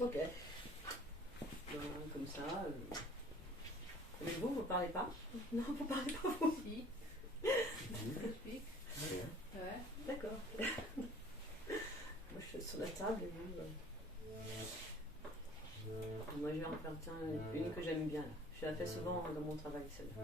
Ok. Comme ça. Mais vous parlez pas? Non, vous parlez pas vous? Si. Oui. Ouais. D'accord. Moi je suis sur la table et vous. Moi je vais en faire une que j'aime bien là. Je la fais souvent dans mon travail celle-là.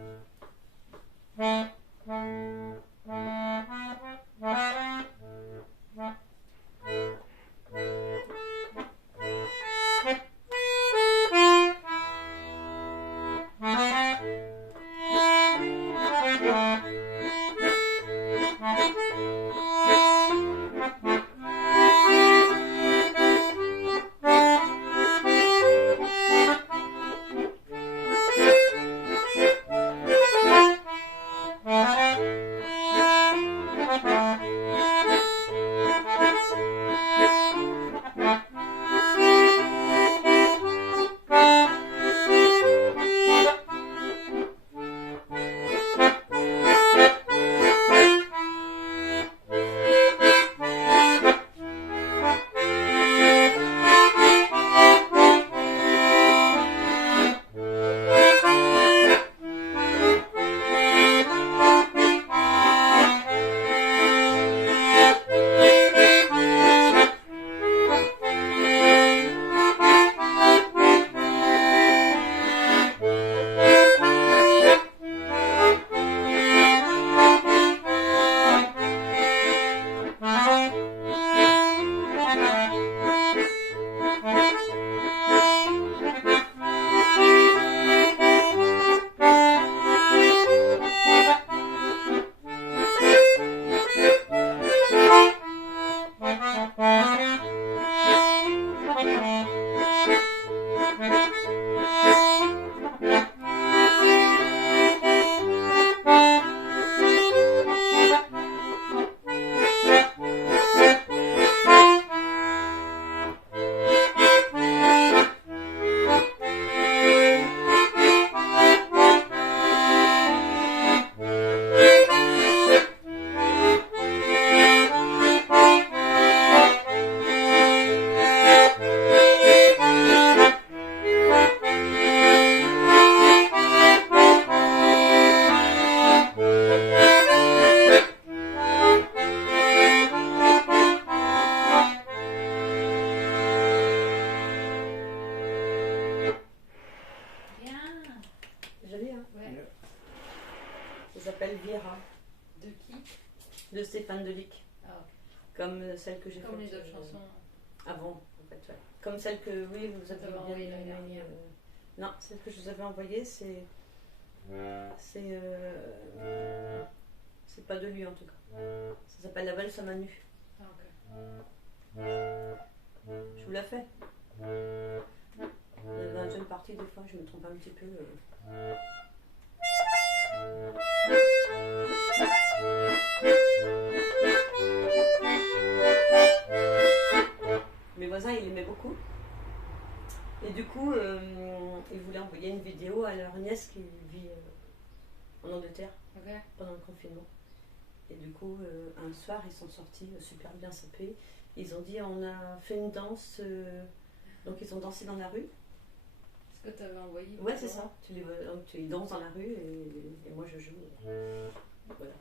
Joli, hein? Ouais. Ça s'appelle Viera, De qui? de Stéphane Delic. Ah, ok. Comme celle que j'ai faite. Comme les autres chansons. Avant, en fait, ouais. Comme celle que, oui, vous avez T'avais bien envoyée l'année aimée, dernière. Non, celle que je vous avais envoyée, c'est pas de lui en tout cas. Ça s'appelle La valse à Manu. Ah, ok. Je vous la fais. Dans la deuxième partie, des fois, je me trompe un petit peu. Mes voisins, ils l'aimaient beaucoup. Et du coup, ils voulaient envoyer une vidéo à leur nièce qui vit en Angleterre Ok. pendant le confinement. Et du coup, un soir, ils sont sortis super bien sapés. Ils ont dit, on a fait une danse. Donc, ils ont dansé dans la rue. Ce que tu avais envoyé. Ouais, c'est ça. Donc, ils dansent dans la rue et moi, je joue. Voilà.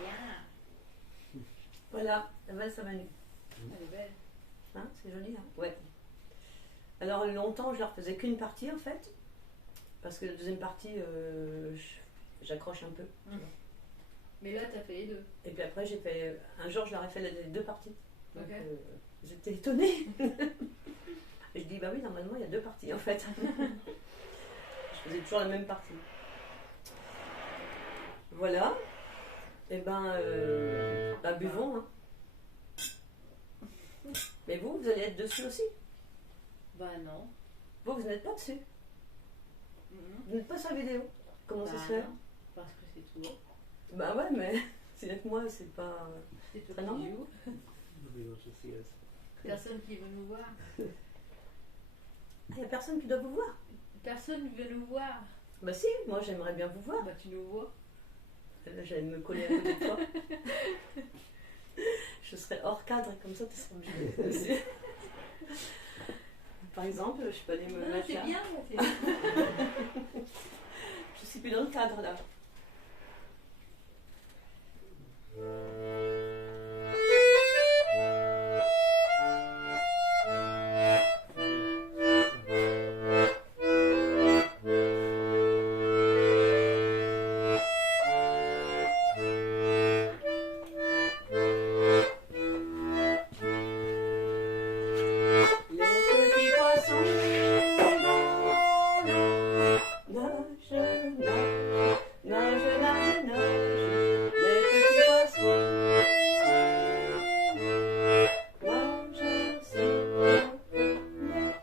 Bien. Voilà, la valse à Manu. Elle est belle. Hein, c'est joli, hein? Ouais. Alors longtemps, je leur faisais qu'une partie en fait, parce que la deuxième partie, j'accroche un peu. Mais là, t'as fait les deux. Et puis après, j'ai fait. Un jour, je leur ai fait les deux parties. Donc, Ok. j'étais étonnée. Et je dis, bah oui, normalement, il y a deux parties en fait. Je faisais toujours la même partie. Voilà. Et ben, bah, buvons. Hein. Mais vous allez être dessus aussi. Bah non. Vous n'êtes pas dessus. Mhm. Vous n'êtes pas sur la vidéo. Comment ça Bah se fait? non, parce que c'est tout haut. Bah ouais, mais c'est avec moi, c'est pas. C'est tout Très qui normal. joue. Nobody wants to see us. Personne qui veut nous voir. Il n'y a personne qui doit vous voir. Personne ne veut nous voir. Bah si, moi j'aimerais bien vous voir. Bah tu nous vois. Là, j'allais me coller à côté de toi. Je serais hors cadre et comme ça tu serais obligée de dessus. Par exemple, je peux aller me Non, mettre c'est là. bien. C'est... Je suis plus dans le cadre là. Les petits poissons nage, nage, nage, nage, nage. Les petits poissons mangent si bien.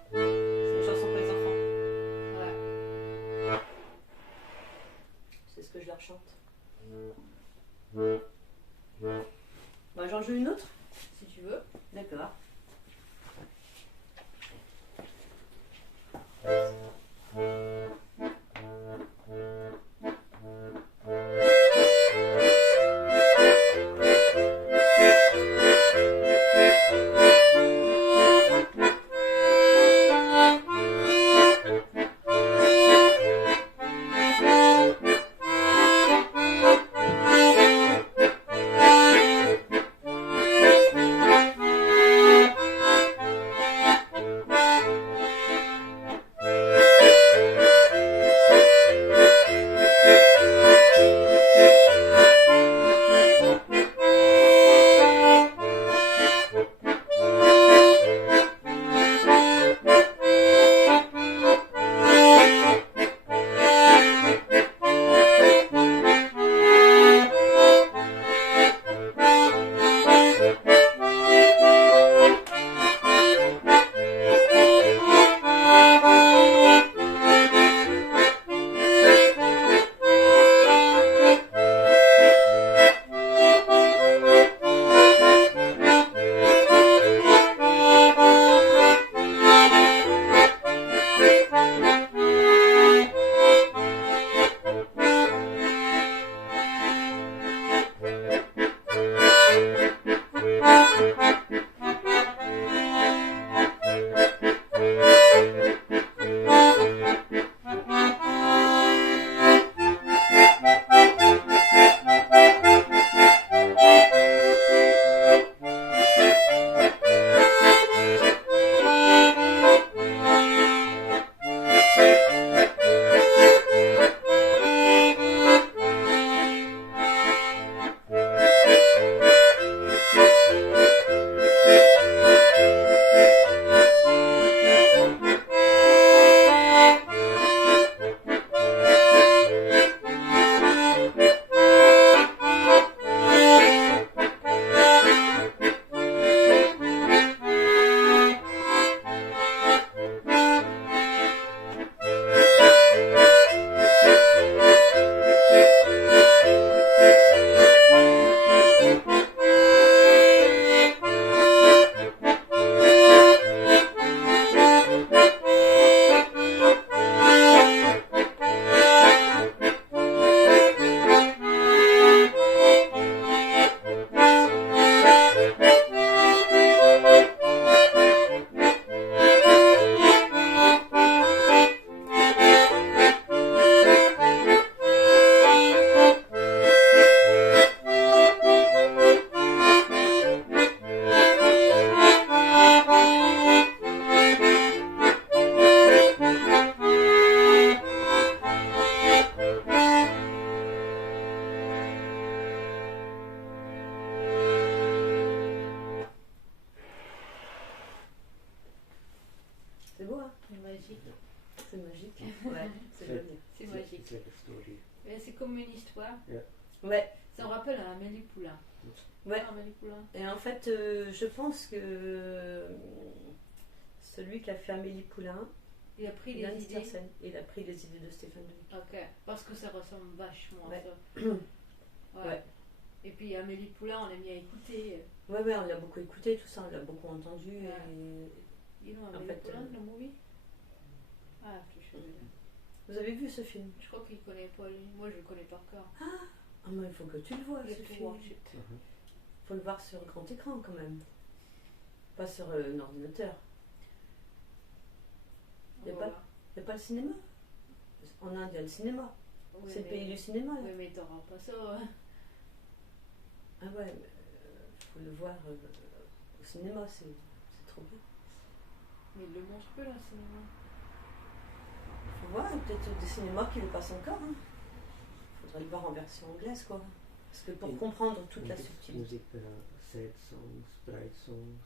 C'est une chanson pour les enfants. Ouais. C'est ce que je leur chante. Bah, j'en joue une autre? Si tu veux. D'accord. Ouais, c'est Ouais. joli. C'est It's magique. like a story. Et c'est comme une histoire. Ouais, Ça me rappelle un Amélie Poulain. ouais. Amélie Poulain. Et en fait, je pense que celui qui a fait Amélie Poulain, Il a pris Yann les idées. Stersen, il a pris les idées de Stéphane Deluc. Ok, parce que ça ressemble vachement Ouais. à ça. Ouais. Ouais. Et puis Amélie Poulain, on aime bien écouter. Ouais, ouais, on l'a beaucoup écouté, tout ça, on l'a beaucoup entendu. Ouais. Et... You know En Amélie fait, Poulain, le movie? Ah, je sais pas. Vous avez vu ce film? Je crois qu'il connaît pas lui. Moi, je le connais par cœur. Ah, mais il faut que tu le vois, Il ce faut film. watch it. Faut le voir sur grand écran quand même. Pas sur un ordinateur. Y a Voilà. Il n'y a pas le cinéma. En Inde, il y a le cinéma. Oui, C'est le mais- pays du cinéma, là. Oui, mais t'auras pas ça. Hein. Ah ouais, mais faut le voir au cinéma, c'est trop bien. Mais il le montre peu, là, le cinéma. Faut voir, peut-être des cinémas qui le passent encore. Hein. Faudrait le voir en version anglaise, quoi. Parce que pour Et- comprendre toute la It's subtilité. music, sad songs, bright songs.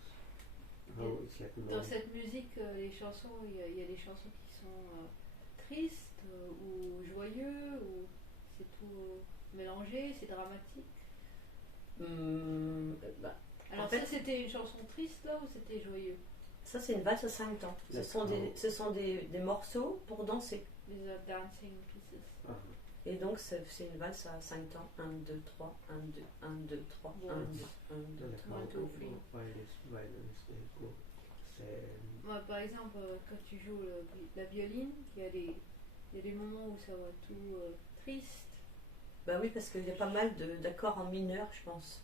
How it's like Dans no. cette musique, les chansons, il y a des chansons qui sont tristes ou joyeux, ou c'est tout mélangé, c'est dramatique. Bah, Alors En fait- ça, c'était une chanson triste, là, ou c'était joyeux? ça, c'est une valse à 5 temps. Ce sont des morceaux pour danser. These are dancing pieces. Uh-huh. Et donc, c'est une valse à 5 temps. 1, 2, 3, 1, 2, 1, 2, 3, 1, 2, 1, 2. Like how One, two, three. violence they go sad. Moi, par exemple, quand tu joues la violine, il y a des moments où ça va tout triste. Bah oui, parce qu'il y a pas mal d'accords en mineur, je pense.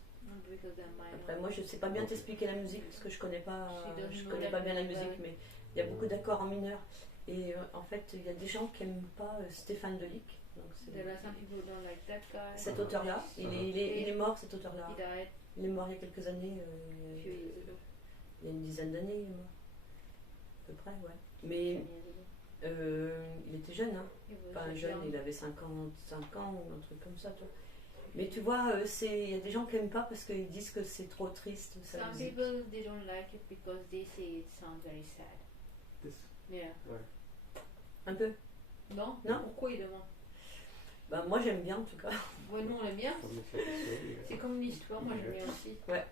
Because they're minor. Après, moi, je sais pas bien t'expliquer la musique parce que je connais pas bien la musique, Ouais. mais il y a beaucoup d'accords en mineur. Et en fait, il y a des gens qui aiment pas Stéphane Deluc. Donc c'est There are some people who don't like that guy. cet auteur-là. Il est mort, cet auteur-là. He died Il est mort il y a quelques années. a few years ago. Il y a une dizaine d'années, il est mort. À peu près, ouais. Mais 10 years ago. il était jeune, hein. He was Pas young. jeune, il avait 55 ans ou un truc comme ça, toi. Mais tu vois, il y a des gens qui n'aiment pas parce qu'ils disent que c'est trop triste. Sa Some musique. people they don't like it because they say it sounds very sad. This, Yeah. Un peu. Non? Non. Pourquoi il demande? Bah, moi, j'aime bien en tout cas. Ouais, nous on l'aime bien. from it's like a story. C'est comme une histoire, moi j'aime bien aussi. Ouais.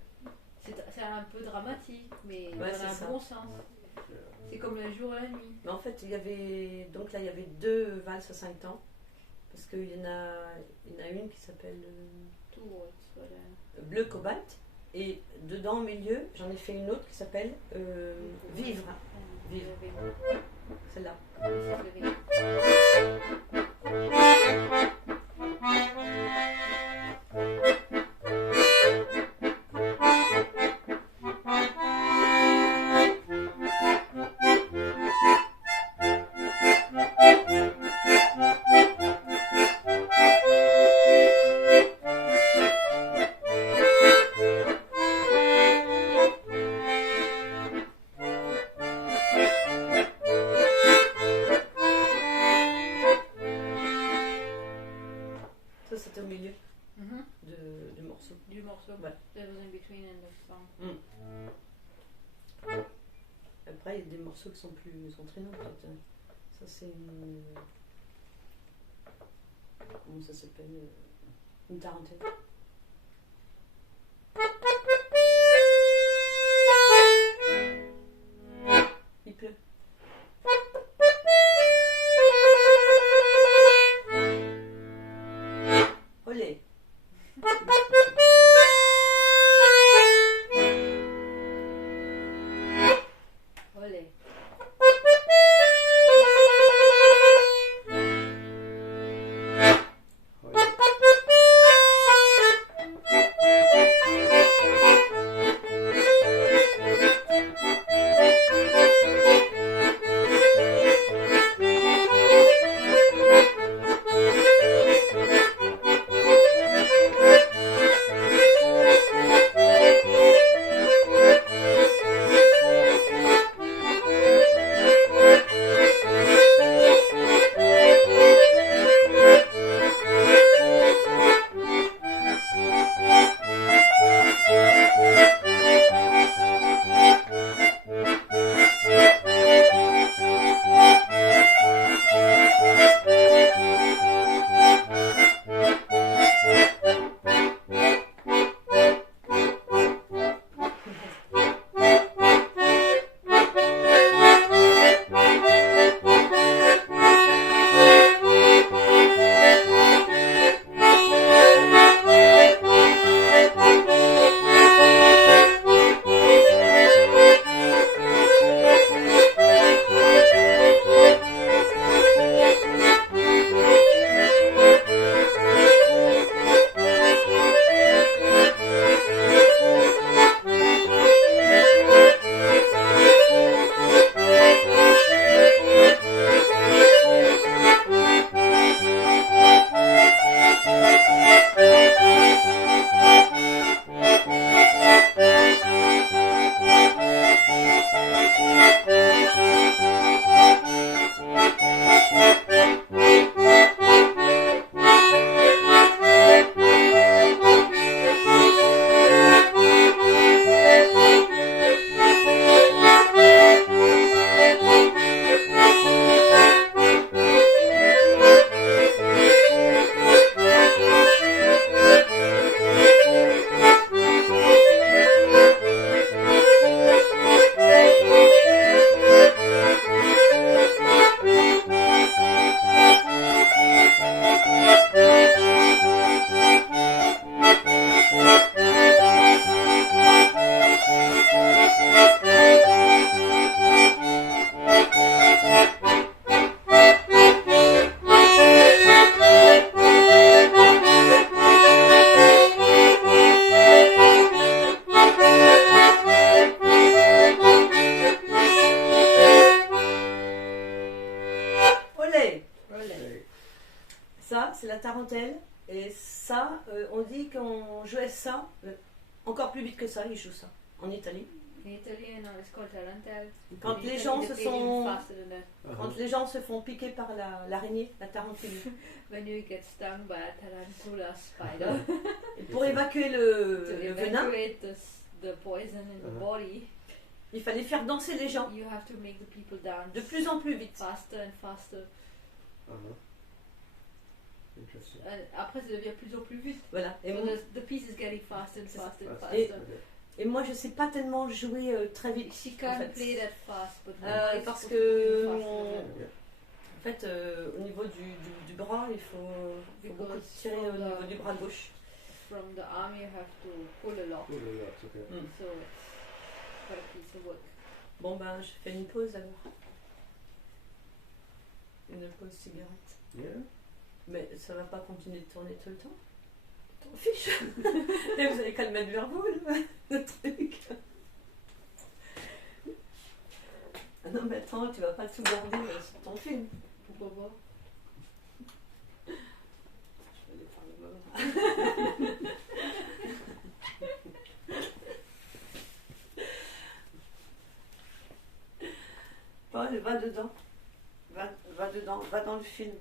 C'est un peu dramatique, mais Ouais, dans c'est un ça. bon sens. C'est comme le jour et la nuit. Mais en fait, il y avait 2 valses à 5 temps. Parce qu'il y en a une qui s'appelle Tout, voilà. Bleu Cobalt. Et dedans, au milieu, j'en ai fait une autre qui s'appelle Vivre. Vivre. Celle-là. Ça, c'était au milieu Mhm. du morceau. Du morceau. Ouais. That was in between and the song. Après, il y a des morceaux qui sont plus entraînants, peut-être. Ça, c'est une. Comment ça s'appelle Une tarentelle. Il pleut. Olé. Olé. How ça, c'est la tarentelle. Et ça, on dit qu'on jouait ça encore plus vite que ça, ils jouent ça en Italie. In Italy, no, it's called tarantelle. Quand In les Italy, gens they se play even sont faster than that. quand les gens se font piquer par l'araignée, la tarentule. When you get stung by a tarantula spider, Et pour évacuer to le venin, evacuate the poison in the body, il fallait faire danser les gens you have to make the people dance de plus en plus vite. faster and faster. Interesting. Après, ça devient plus en plus vite. Voilà. Et, So moi, the piece is getting faster and faster and Faster. faster. Okay. et moi, je sais pas tellement jouer très vite. She en can't fait. play that fast, but Parce it's que supposed to be faster than that. Yeah. en fait, au niveau du bras, il faut beaucoup Because tirer au from niveau the- du bras gauche. From the arm, you have to pull a lot, Cool, yeah, it's okay. so it's quite a piece of work. Bon ben, je fais une pause alors. Une pause cigarette. Yeah. Mais ça va pas continuer de tourner tout le temps. T'en fiche. Et vous avez qu'à le mettre vers vous, le truc. Ah non mais attends, tu vas pas tout garder sur ton film. Pourquoi pas? Je vais aller faire le moment. Va dedans. Va dedans, va dans le film.